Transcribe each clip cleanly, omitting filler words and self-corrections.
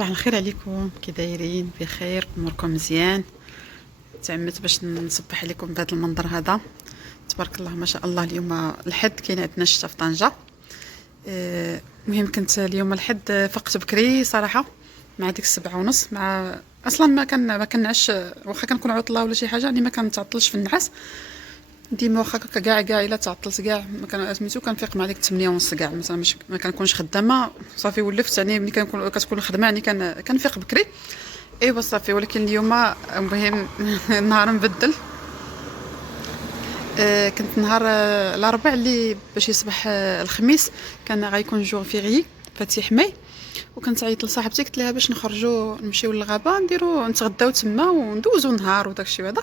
صباح الخير عليكم، كي دايرين؟ بخير؟ اموركم مزيان؟ تعمدت باش نصبح عليكم بهذا المنظر هذا. تبارك الله ما شاء الله. اليوم الحد كاين عندنا الشتا في طنجة. المهم كنت اليوم الحد فقت بكري صراحه، مع ديك 7:30. مع اصلا ما كنعش، واخا كنكون عطله ولا شي حاجه يعني ما كنتعطلش في النعاس ديما. واخا هكا كاع الا تعطلت كاع ما كان سميتو كنفيق مع ديك 8:30 كاع مثلا، مش ما كنكونش خدامه صافي. ولفت يعني ملي كتكون الخدمه يعني كنفيق بكري. ايوا صافي. ولكن اليوم المهم النهار مبدل. كنت نهار الاربع اللي باش يصبح الخميس كان غيكون جور فيغي فاتح ماي. وكنت عيطت لصاحبتي قلت لها باش نخرجوا نمشيو للغابه نديروا نتغداو تما وندوزوا النهار وداكشي هذا.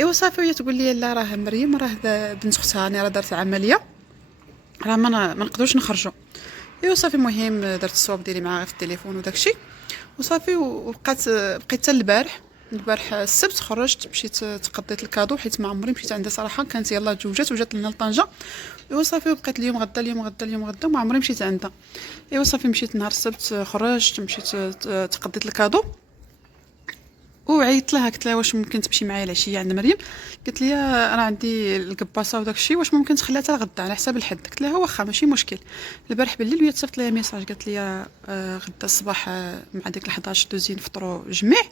ايوا صافي. وهي تقول لي لا راه مريم راه بنت اختها راه دارت عمليه، راه ما نقدروش نخرجوا. ايوا صافي. المهم درت الصواب ديالي معاها في التليفون وداكشي وصافي. بقيت حتى البارح السبت خرجت مشيت تقضيت الكادو حيت ما عمري مشيت عندها صراحه. كانت يلاه توجات وجات لنا لطنجه. ايوا صافي. وبقيت اليوم غدا اليوم غدا وما عمري مشيت عندها. ايوا صافي. مشيت نهار السبت خرجت مشيت تقضيت الكادو وعيطت لها قلت لها واش ممكن تمشي معايا العشيه عند مريم. قالت لي انا عندي القباصه وداك الشيء، واش ممكن تخليها حتى غدا على حساب الحد. قلت لها واخا ماشي مشكل. البارح بالليل وهي تصيفط لي ميساج قالت لي غدا الصباح مع ديك 11 دوزين نفطروا جميع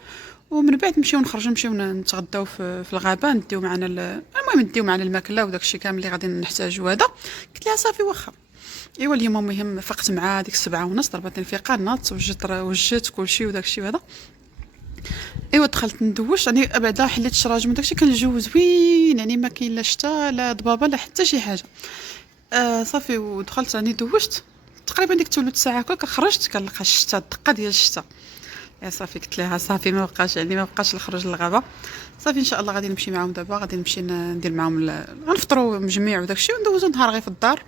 ومن بعد نمشيو نمشيو نتغداو في الغابه، نديو معنا المهم نديو معنا الماكله وداك الشيء كامل اللي غادي نحتاجو هذا. قلت لها صافي واخا. ايوا اليوم المهم فقت مع ديك 7:30 ضربتني الفيقه، ناضت وجدت كلشي وداك الشيء هذا. ايوا دخلت ندوش يعني بعدا حليت الشراجم وداكشي. كان الجو زوين يعني ما كاين لا شتا لا ضبابه لا حتى شي حاجه. صافي. ودخلت يعني دوشت تقريبا ديك ثلث ساعه هكا خرجت كنلقى الشتا الدقه ديال الشتا. يا صافي قلت لها صافي ما بقاش الخروج للغابه. صافي ان شاء الله غادي نمشي معاهم دابا، غادي نمشي ندير معاهم غنفطروا مجميع وداكشي وندوزو نهار غير في الدار،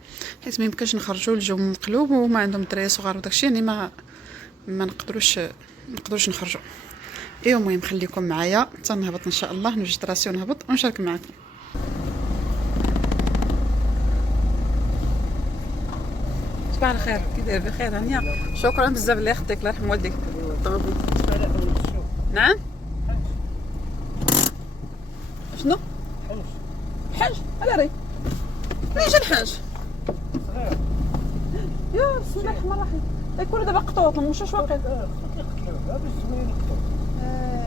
حيت ما يمكنش نخرجوا الجو مقلوب وما عندهم دراري صغار وداكشي يعني ما نقدروش نخرجوا. ايوا المهم خليكم معايا حتى نهبط ان شاء الله، نوجد راسي ونهبط ونشارك معكم. صباح الخير، كي داير؟ بخير هانيه. شكرا بزاف الله يخليك، الله يرحم والديك. نعم. شنو الحاج؟ على ري منين جا الحاج؟ يا بسم الله الرحمن الرحيم. يكون دابا قطوط المشاش واقع.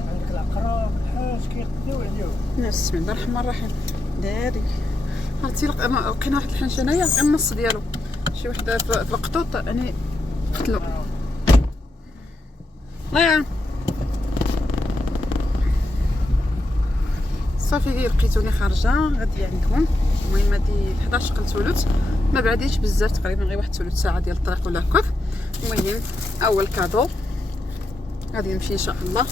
عندك العقرب الحاج كيقديو عليهم. بسم الله الرحمن الرحيم. داري عرفتي لقينا واحد الحنش هنايا النص ديالو شي وحده في القطوط يعني قتلو. الله يعاون. صافي لقيتوني خارجه غادي عندكم. المهم هادي 11 قلت ما بعديش بزاف، تقريبا غير واحد ثلث ساعه ديال الطريق ولا هكاك. المهم اول كادو غادي نمشي ان شاء الله.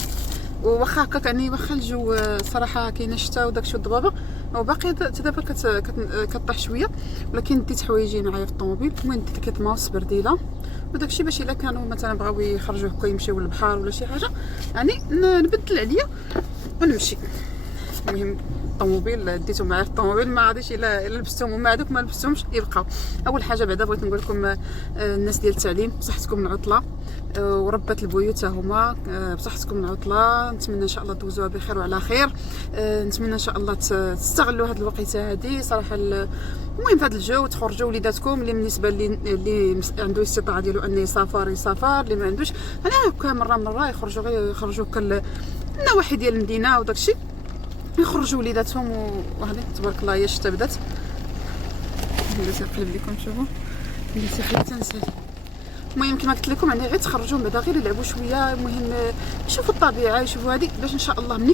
وواخا هكاك يعني واخا الجو صراحه كاينه الشتا وداكشي والضبابه وباقي دابا كطيح شويه، ولكن ديت حوايجي معايا في الطوموبيل. المهم ديت الكيطماوس برديله وداكشي باش الا كانوا مثلا بغاو يخرجوا هكا يمشيو للبحر ولا شي حاجه يعني نبدل عليا ونمشي. المهم الطوموبيل ديتو معايا في الطوموبيل، ما غاديش الا لبستهم وما هذوك ما لبستهمش يبقاو. اول حاجه بعدا بغيت نقول لكم الناس ديال التعليم بصحتكم العطله وربات البيوت هما بصحتكم العطله. نتمنى ان شاء الله دوزوها بخير وعلى خير. نتمنى ان شاء الله تستغلوا هذه الوقيته هذه صراحه. المهم في هذا الجو تخرجوا وليداتكم اللي بالنسبه اللي عنده استطاعه ديالو انه يسافر اللي ما عندوش انا هكا مره يخرجوا النواحي ديال المدينه وداكشي يخرجوا وليداتهم وهذه تبارك الله هي الشتا بدات. بلاتي نقلب لكم شوفوا بلاتي خليت تنسى. المهم كما قلت لكم يعني غير تخرجوا بعدا غير يلعبوا شويه. المهم يشوفوا الطبيعه يشوفوا هذه باش ان شاء الله ملي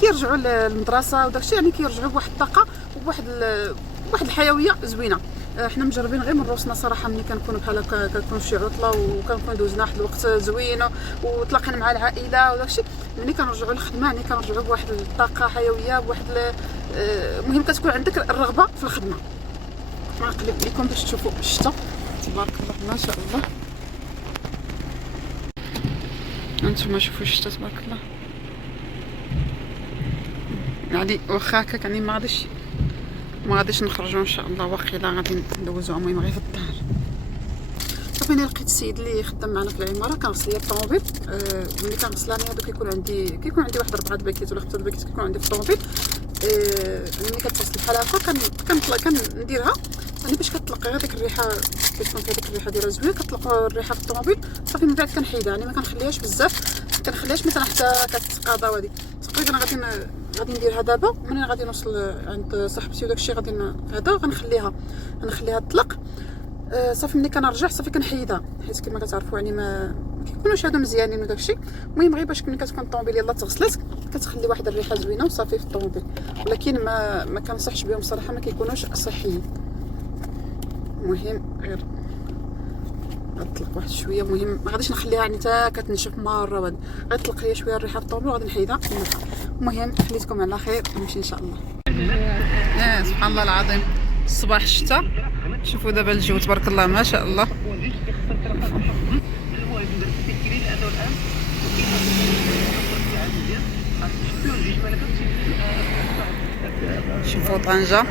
كيرجعوا للمدرسه وداكشي يعني كيرجعوا بواحد الطاقه وبواحد الحيويه زوينه. حنا مجربين غير من روسنا صراحه ملي كنكونوا بحال هكا كنكونوا في شي عطله وكنكونوا دوزنا واحد الوقت زوين وتلاقينا مع العائله وداكشي، ملي كنرجعوا للخدمه يعني كنرجعوا بواحد الطاقه حيويه بواحد المهم كتكون عندك الرغبه في الخدمه. غنقلب لكم باش تشوفوا الشتا تبارك الله ما شاء الله. انتما شوفوا الشتا تبارك الله يعني واخا هكاك يعني ما غاديش نخرجوا ان شاء الله. واخيلا غادي ندوزو المهم غير في الدار. صافي انا لقيت السيد اللي خدام معنا في العماره كنغسل ليا الطوموبيل. ملي كنغسلها انا هادو كيكون عندي واحد 4 الباكيت ولا 5 الباكيت كيكون عندي في الطوموبيل. ملي كتغسل بحال هكا كنديرها يعني باش كتطلق غير ديك الريحه، كتكون فيها ديك الريحه ديالها زوينه، كتطلق الريحه في الطوموبيل صافي. من بعد كنحيدها يعني ما كنخليهاش بزاف، كنخليهاش مثلا حتى كتقاضى. وهادي تقريبا غادي نديرها دابا ملي غادي نوصل عند صاحبتي وداكشي غادي هذا غنخليها تطلق. صافي ملي كنرجع صافي كنحيدها، حيت كما كتعرفوا يعني ما كيكونوش هادو مزيانين وداكشي. المهم غير باش ملي كتكون الطوموبيل يلاه تغسلات كتخلي واحد الريحه زوينه وصافي في الطوموبيل، ولكن ما كنصحش بهم صراحه، ما كيكونوش صحيين. المهم غير غنطلق واحد شويه، المهم ما غاديش نخليها يعني حتى كتنشف مره، غتطلق ليا شويه الريحه في الطوموبيل وغادي نحيدها. المهم خليتكم على خير ونمشي ان شاء الله. سبحان الله العظيم، الصباح الشتاء. شوفوا دابا الجو تبارك الله ما شاء الله. شوفوا طنجة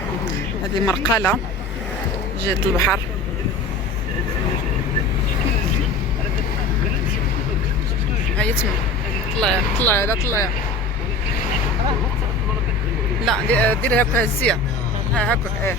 هذه مرقلة جهة البحر. هاي تما طلعي لا ديري هكا هزيها هكا.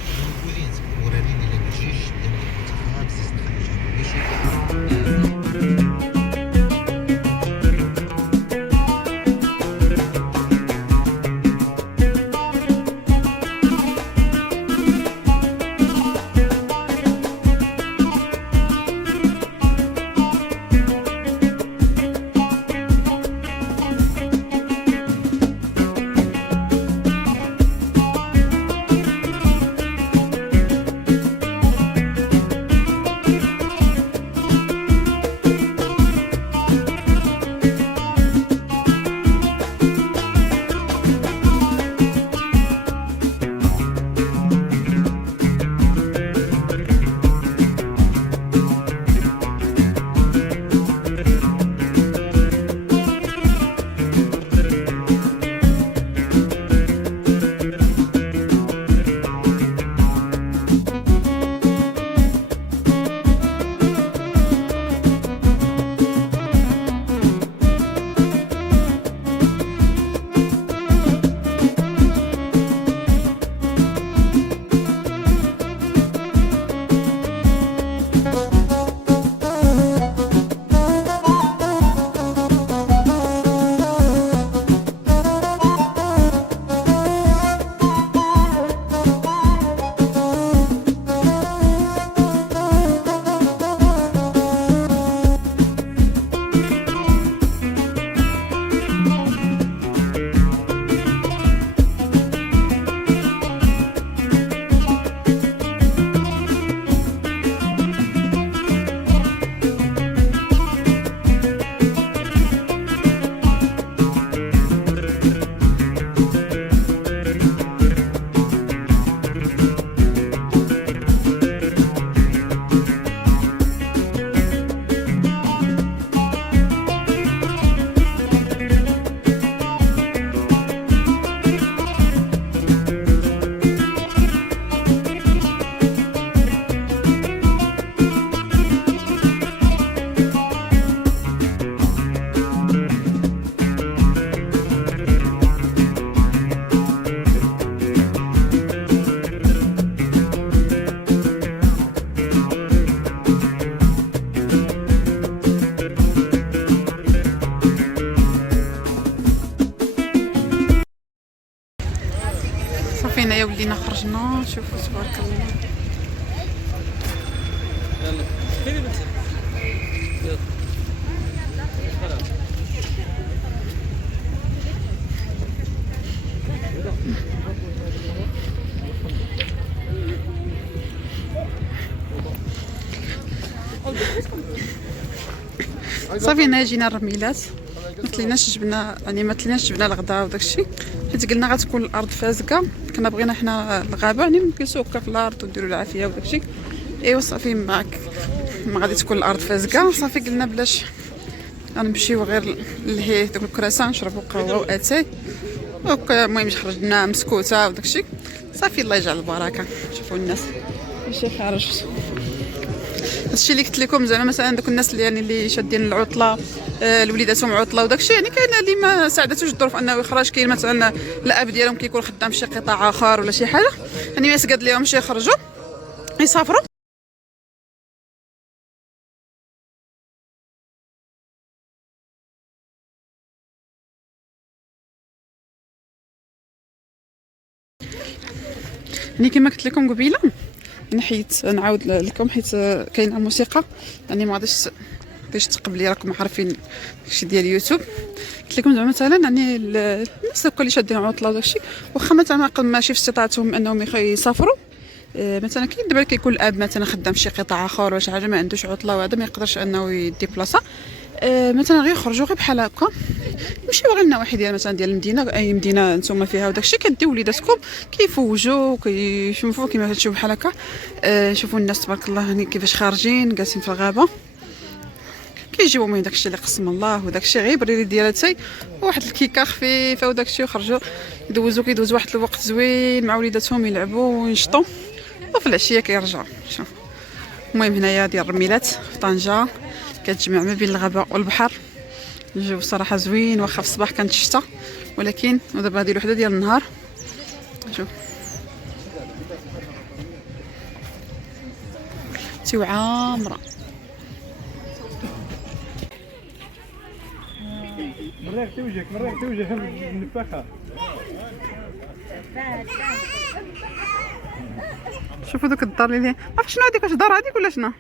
هنايا ولينا خرجنا. شوفوا تبارك الله. صافي هنا جينا الرميلات، ما طليناش جبنا الغداء وداكشي، حيت قلنا غتكون الارض فازقه. كنا بغينا حنا الغابه يعني نجلسوا هكا في الارض ونديروا العافيه وداكشي. ايوا صافي ما غادي تكون الارض فازقه، صافي قلنا بلاش غنمشيو غير لهيه دوك الكراسه نشربوا قهوه واتاي هكا. المهم خرجنا مسكوته وداكشي صافي. الله يجعل البركه. شوفوا الناس ماشي خارج هادشي اللي قلت لكم زعما مثلا دوك الناس اللي يعني اللي شادين العطله، الوليداتهم عطله وداكشي، يعني كاين اللي ما ساعدتوش الظروف انه يخرج. كاين مثلا الاب ديالهم كيكون خدام في شي قطاع اخر ولا شي حاجه، يعني ما يسقد ليهمش يخرجوا يسافروا. يعني كما قلت لكم قبيله، حيت نعاود لكم حيت كاينه موسيقى، يعني ما غاديش تقبلي، راكم عارفين داكشي ديال يوتيوب. قلت لكم زعما مثلا يعني الناس اللي شادين عطله وداكشي، واخا مثلا ماشي في استطاعتهم انهم يسافروا، مثلا كاين دابا كيكون الاب مثلا خدام في شي قطاع اخر ولا شي حاجه ما عندوش عطله وهذا ما يقدرش انه يديبلاصا، مثلا غير يخرجوا غير بحال هكا، يمشيو غير النواحي ديال مثلا ديال المدينه، اي مدينه نتوما فيها وداكشي، كديو وليداتكم كيفوجوا كيشوفوا كيما تشوف بحال هكا. شوفوا الناس تبارك الله يعني كيفاش خارجين جالسين في الغابه، كيجيبوا من داكشي اللي قسم الله وداكشي غير بريري ديالاتي واحد الكيكه خفيفه وداكشي، وخرجوا كيدوزوا واحد الوقت زوين مع وليداتهم يلعبوا وينشطوا، وفي العشيه كيرجعوا. شوف المهم هنايا ديال الرميلات في طنجه، كتجمع ما بين الغابه والبحر. الجو صراحه زوين، واخا في الصباح كانت الشتا، ولكن ودابا هذه الوحده ديال النهار. شوف تي عامره. مريك توجهك النفاخه. شوفوا دوك الدار اللي ما عرفتش شنو هذيك، واش دار هذيك ولا شنو؟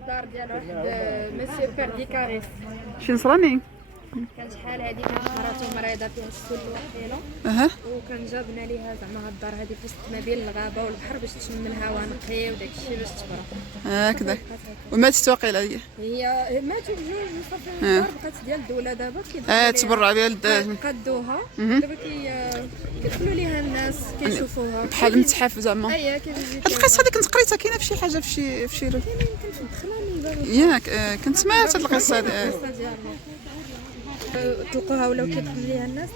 الدار ديال واحد مسيو كاردي كاريس. شي نصراني كان شحال هادي كانت مراتو مريضه فيها السل وحيله، وكان جابنا ليها زعما هاد الدار هادي في وسط ما بين الغابه والبحر باش تشم الهواء نقي وداكشي باش تبرا هكذا. وماتت واقيلا هي ماتوا بجوج وصافي. الدار بقات ديال الدوله دابا تبرع ديال قادوها دابا كيدخلوا ليها الناس كيشوفوها بحال متحف زعما. اييه كيجي هاد القصه هادي كنت قريتها كاينه في شي حاجه في شي يمكن تدخلها من باب ياك كنت سمعت هاد القصه هادي. تلقوها ولاو كيدخل ليها الناس.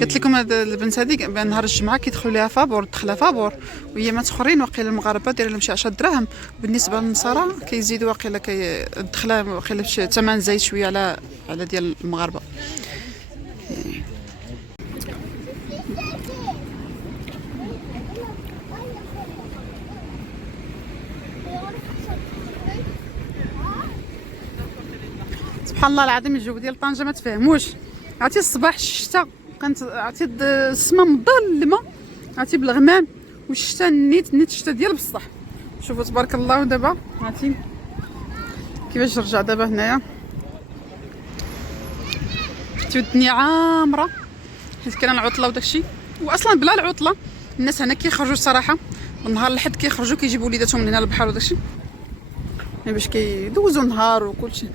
قلت لكم هاد البنت هذيك نهار الجمعه كيدخلوا ليها فابور، دخلها فابور، وهي مات اخرين واقيلا المغاربه داير لهم شي 10 دراهم، بالنسبه للنصارى كيزيدوا واقيلا كيدخلها واقيلا بشي ثمن زايد شويه على ديال المغاربه. سبحان الله العظيم الجو ديال طنجه ما تفهموش. عرفتي الصباح الشتا كانت، عرفتي السما مظلمه، عرفتي بالغمام، والشتا نيت الشتا ديال بصح. شوفوا تبارك الله. ودابا عرفتي كيفاش رجع دابا هنايا، عرفتي الدنيا عامره حيت كاين العطله وداكشي. واصلا بلا العطله الناس هنا كيخرجوا الصراحه بالنهار الحد، كيخرجوا كيجيبوا وليداتهم من هنا للبحر وداكشي، يعني باش كيدوزوا النهار وكلشي.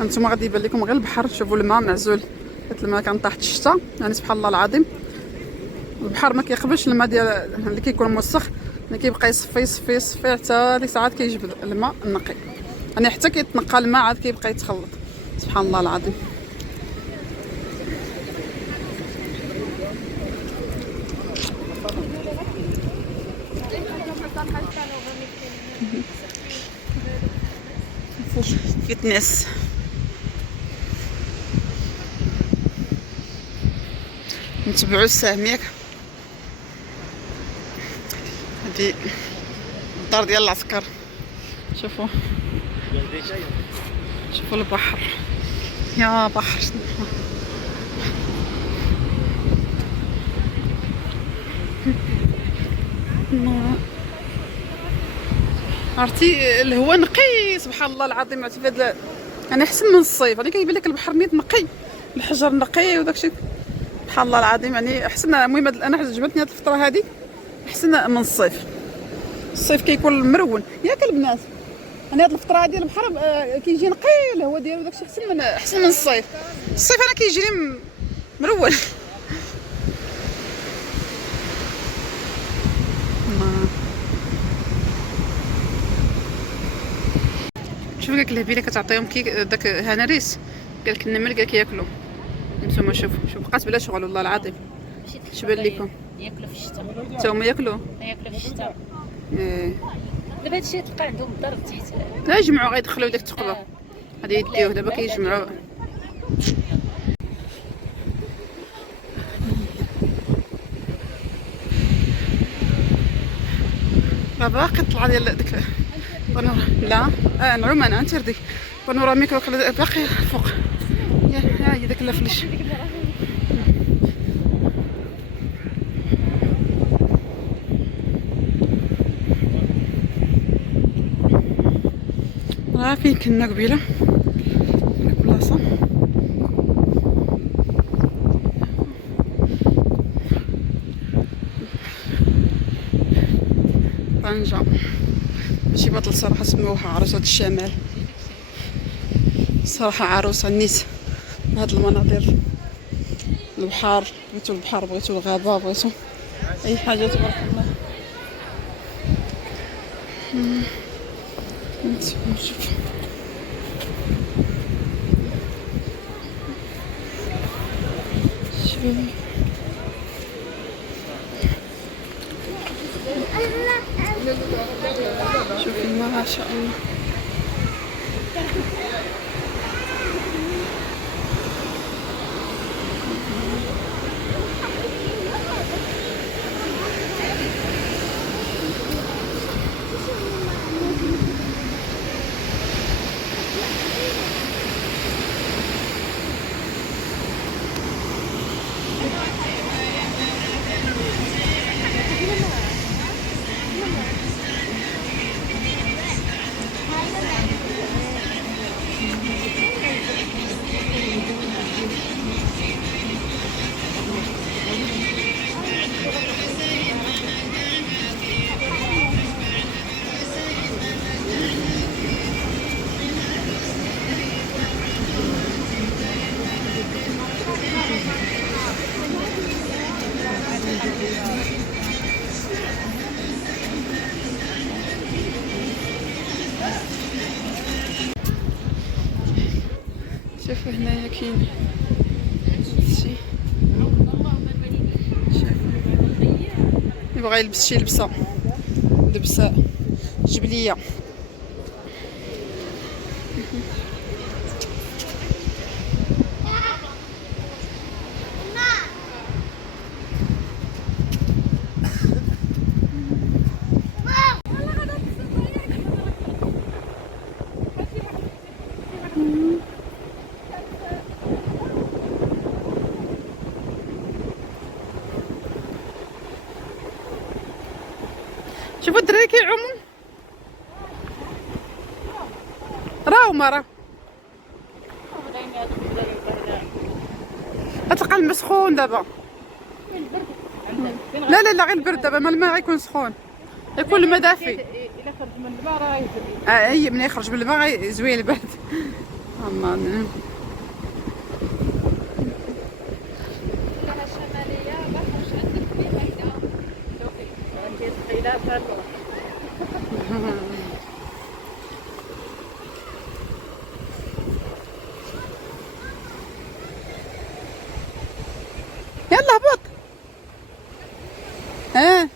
هانتوما غادي يبان لكم غير البحر. شوفوا الماء معزول، حيت الماء كان طاح الشتا، يعني سبحان الله العظيم البحر ما كيقبلش الماء ديال اللي كيكون موسخ، اللي كيبقى يصفي حتى ديك الساعات كيجبد الماء النقي، يعني حتى كيتنقى الماء عاد كيبقى يتخلط. سبحان الله العظيم. فيتنس نتبعوا السهم ياك. هادي الدار ديال العسكر. شوفوا البحر، يا بحر. عرفتي الهواء نقي سبحان الله العظيم. عرفتي فهاد يعني احسن من الصيف، يعني كيبان لك البحر نيت نقي، الحجر نقي وداكشي سبحان الله العظيم، يعني احسن. المهم انا عجبتني هاد الفتره هادي احسن من الصيف. الصيف كيكون مرون ياك البنات، يعني هاد الفتره هادي البحر كيجي نقي الهواء ديالو داكشي احسن من الصيف. الصيف انا كيجيني مرون. شوف داك الهبيله كتعطيهم داك هنريس، قالك النمل قالك ياكلوا. نتوما شوفوا بقات بلا شغل والله العظيم. شبان لكم ياكلوا في الشتاء، حتى هما ياكلوا. ياكلوا في الشتاء. ايه دابا هادشي تلقى عندهم الدار تحت. لا يجمعوا غيدخلوا داك التقبه غادي يديوه دابا كيجمعوا. راه باقي طلع ديال ديك بانورا. لا نعوم انا انت ردي بانوراميك باقي فوق. يا هي داك اللافلش. راه فين كنا قبيله ديك البلاصه. طنجة ماشي بطل صراحة، سموها عروسة الشمال. صراحة عروسة النيس بهاد المناظر، البحر بغيتو البحر بغيتو الغابة بغيتو أي حاجة تبارك الله. نشوف شوفي ما شاء الله. شوفوا هنايا كاين هادشي. يبغى يلبس شي لبسه جبليه. شوفوا الدراري كيعوموا، راهو ما غتلقى الماء سخون دابا. لا لا لا غير البرد دابا، ما الماء غيكون سخون، يكون الماء دافي. الا خرج من الماء راه يبرد. هي ملي يخرج من الماء غيزوين البرد. الله يلا هبط. ها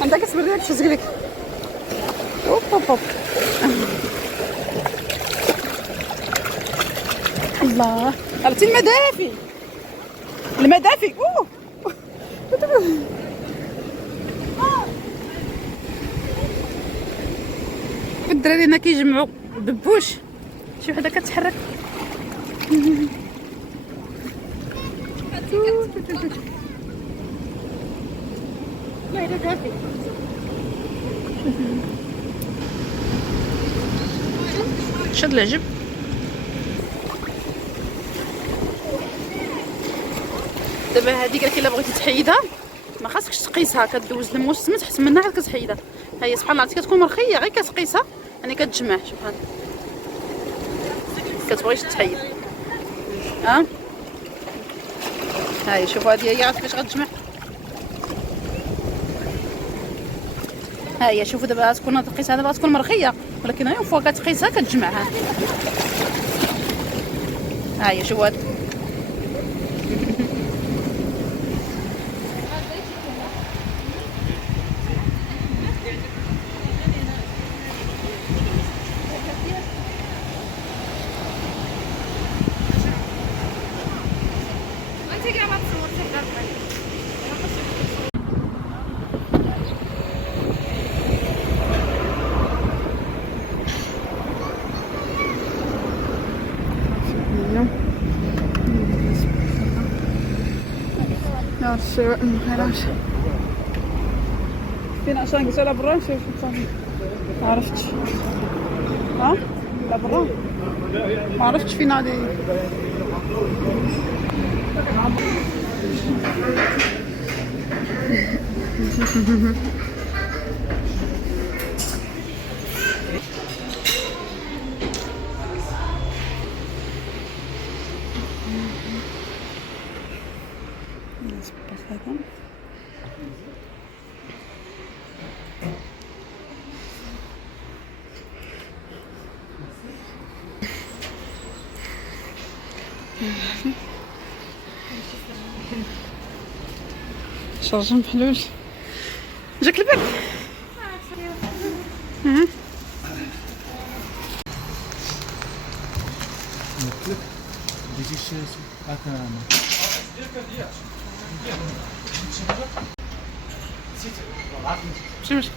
عندك اصبر لك تسقلك. اوب اوب اوب. الله عرفتي الماء دافي، الماء دافي. اوه الدراري هنا كيجمعوا الدبوش. شي وحده كتحرك. شاد العجب. دابا هذه قالك الا بغيتي تحيدها ما خاصكش تقيسها، كدوز الموس من تحت منها عاد كتحيدها. ها هي سبحان الله عرفتي كتكون مرخيه غير كتقيسها يعني كتجمع. شوف هذا كتبغيش تحيد ها هاي شوفوا هذه هي عرفت كيفاش غتجمع. ها هي شوفوا دابا تكون تقيسها دابا تكون مرخيه ولكن هي فوق كتقيسها كتجمعها. ها هي شوفوا هذا نار الشواء المخيرات فين عشان قلت لا برا نشوف ما عرفتش ها لا برا ما عرفتش فين هادي. شرجم محلول جاك البرد. ماشي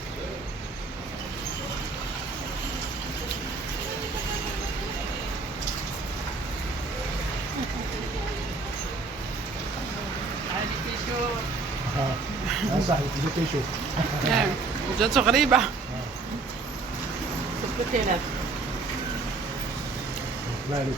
صاحبي جا كيشوف جاتو غريبة. الله عليك.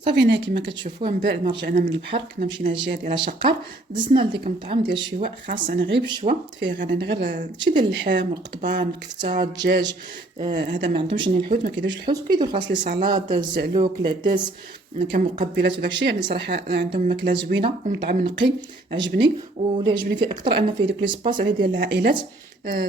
صافي هنا كما كتشوفوا من بعد ما رجعنا من البحر كنا مشينا للجهه ديال شقار دزنا لديك المطعم ديال الشواء خاص يعني غير بشوى فيه غير شي ديال اللحم والقضبان الكفته الدجاج. هذا ما عندهمش يعني الحوت ما كيديروش الحوت وكيديروا خاص لي سلطه الزعلوك العدس كمقبلات وداكشي. يعني صراحه عندهم ماكله زوينه ومطعم نقي عجبني. واللي عجبني فيه اكثر ان فيه دوك لي سباس على ديال العائلات.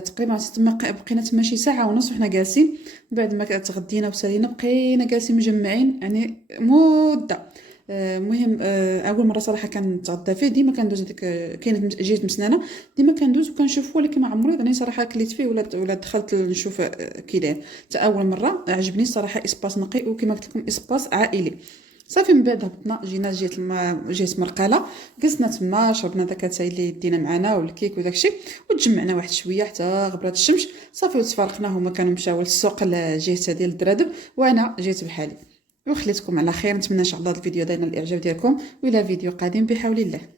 تقريبا تما بقينا تما شي ساعه ونص وحنا جالسين بعد ما تغدينا وسالينا بقينا جالسين مجمعين يعني مده. المهم اول مره صراحه كنتغدى فيه ديما كندوز هذيك كاينه جهه مسنانه ديما كندوز وكنشوف ولكن ما عمري يعني صراحه كليت فيه ولا دخلت نشوف كي داير. حتى اول مره عجبني الصراحه اسباس نقي وكما قلت لكم اسباس عائلي. صافي من بعد هبطنا جينا جهه مرقله جلسنا تما شربنا داك اتاي اللي دينا معنا والكيك وداكشي وتجمعنا واحد شويه حتى غبرات الشمس. صافي وتفارقنا هما كانوا مشاو للسوق لجهه ديال الدرادب وانا جيت بحالي. وخليتكم على خير. نتمنى ان شاء الله الفيديو داينا الاعجاب ديالكم والى فيديو قادم بحول الله.